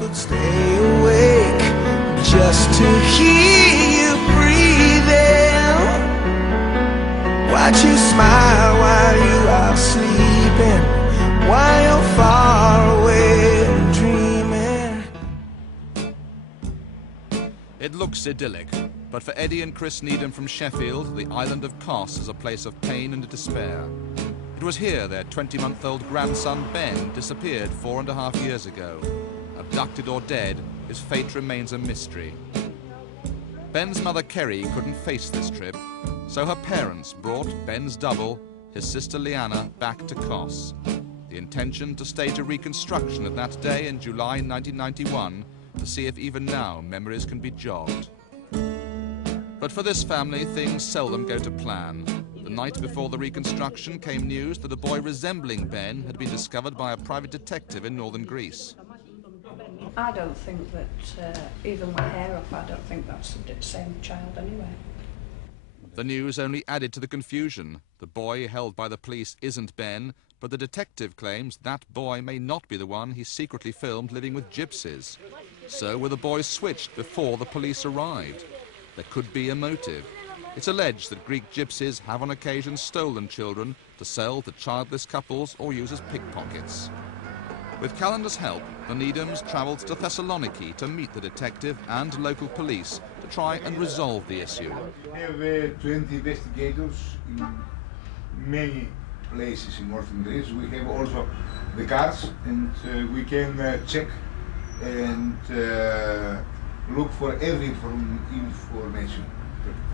could stay awake just to hear you breathing. Watch you smile while you are sleeping, while you're far away dreaming. It looks idyllic, but for Eddie and Chris Needham from Sheffield, the island of Kos is a place of pain and despair. It was here their 20-month-old grandson Ben disappeared 4.5 years ago. Abducted or dead, his fate remains a mystery. Ben's mother Kerry couldn't face this trip, so her parents brought Ben's double, his sister Leanna, back to Kos. The intention to stage a reconstruction of that day in July 1991 to see if even now memories can be jogged. But for this family, things seldom go to plan. The night before the reconstruction came news that a boy resembling Ben had been discovered by a private detective in northern Greece. I don't think that, even with hair up, I don't think that's the same child anyway. The news only added to the confusion. The boy held by the police isn't Ben, but the detective claims that boy may not be the one he secretly filmed living with gypsies. So were the boys switched before the police arrived? There could be a motive. It's alleged that Greek gypsies have on occasion stolen children to sell to childless couples or use as pickpockets. With Calendar's help, the Needhams travelled to Thessaloniki to meet the detective and local police to try and resolve the issue. We have 20 investigators in many places in northern Greece. We have also the cars, and we can check and look for every information.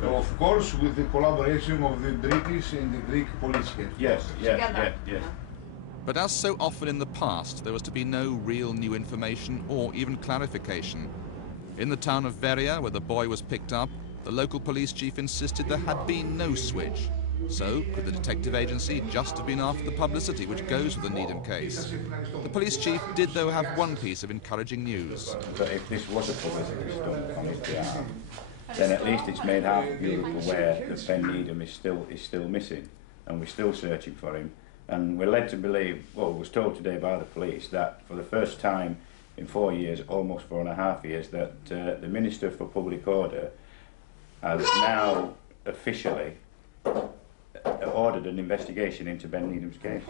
Of course, with the collaboration of the British and the Greek police headquarters. Yes. But as so often in the past, there was to be no real new information or even clarification. In the town of Veria, where the boy was picked up, the local police chief insisted there had been no switch. So, could the detective agency just have been after the publicity which goes with the Needham case? The police chief did, though, have one piece of encouraging news. But if this was a publicity stunt on his behalf, then at least it's made half of Europe aware that Ben Needham is still missing, and we're still searching for him. And we're led to believe, well, was told today by the police, that for the first time in 4 years, almost 4.5 years, that the Minister for Public Order has now officially ordered an investigation into Ben Needham's case.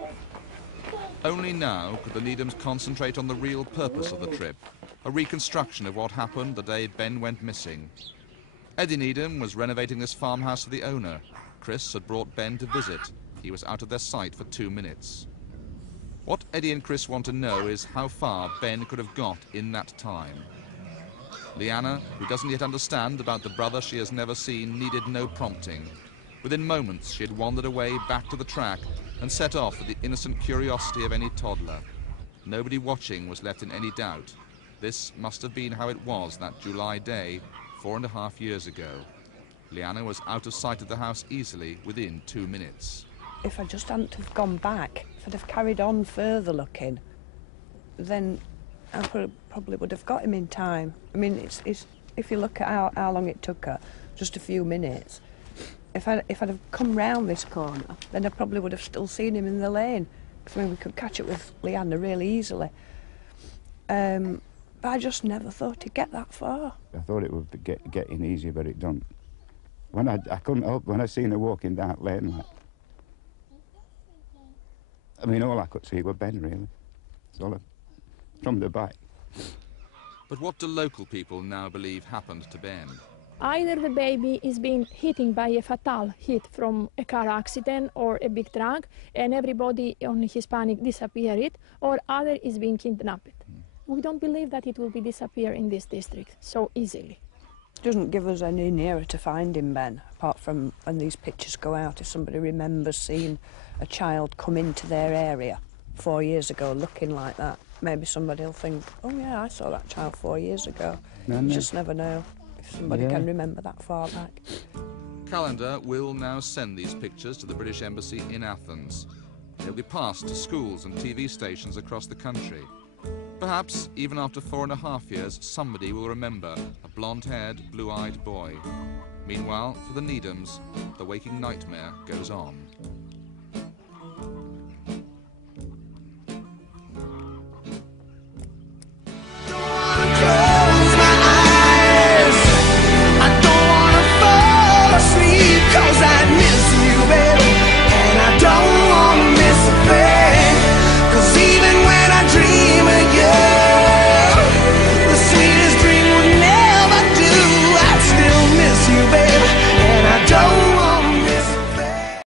Only now could the Needhams concentrate on the real purpose of the trip, a reconstruction of what happened the day Ben went missing. Eddie Needham was renovating this farmhouse for the owner. Chris had brought Ben to visit. He was out of their sight for 2 minutes. What Eddie and Chris want to know is how far Ben could have got in that time. Leanna, who doesn't yet understand about the brother she has never seen, needed no prompting. Within moments, she had wandered away back to the track and set off with the innocent curiosity of any toddler. Nobody watching was left in any doubt. This must have been how it was that July day, 4.5 years ago. Leanna was out of sight of the house easily within 2 minutes. If I just hadn't have gone back, if I'd have carried on further looking, then I probably would have got him in time. I mean, it's if you look at how long it took her, just a few minutes. If I'd have come round this corner, then I probably would have still seen him in the lane. Because I mean, we could catch up with Leanna really easily. But I just never thought he'd get that far. I thought it would be getting easier, but it don't. When I couldn't help when I seen her walking down lane, like, I mean, all I could see was Ben, really. It's all from the back. But what do local people now believe happened to Ben? Either the baby is being hit by a fatal hit from a car accident or a big truck, and everybody on Hispanic disappeared, or other is being kidnapped. We don't believe that it will be disappear in this district so easily. It doesn't give us any nearer to finding Ben, apart from when these pictures go out. If somebody remembers seeing a child come into their area 4 years ago looking like that, maybe somebody will think, oh yeah, I saw that child 4 years ago. You just never know if somebody can remember that far back. Calendar will now send these pictures to the British Embassy in Athens. They'll be passed to schools and TV stations across the country. Perhaps, even after 4.5 years, somebody will remember a blonde-haired, blue-eyed boy. Meanwhile, for the Needhams, the waking nightmare goes on.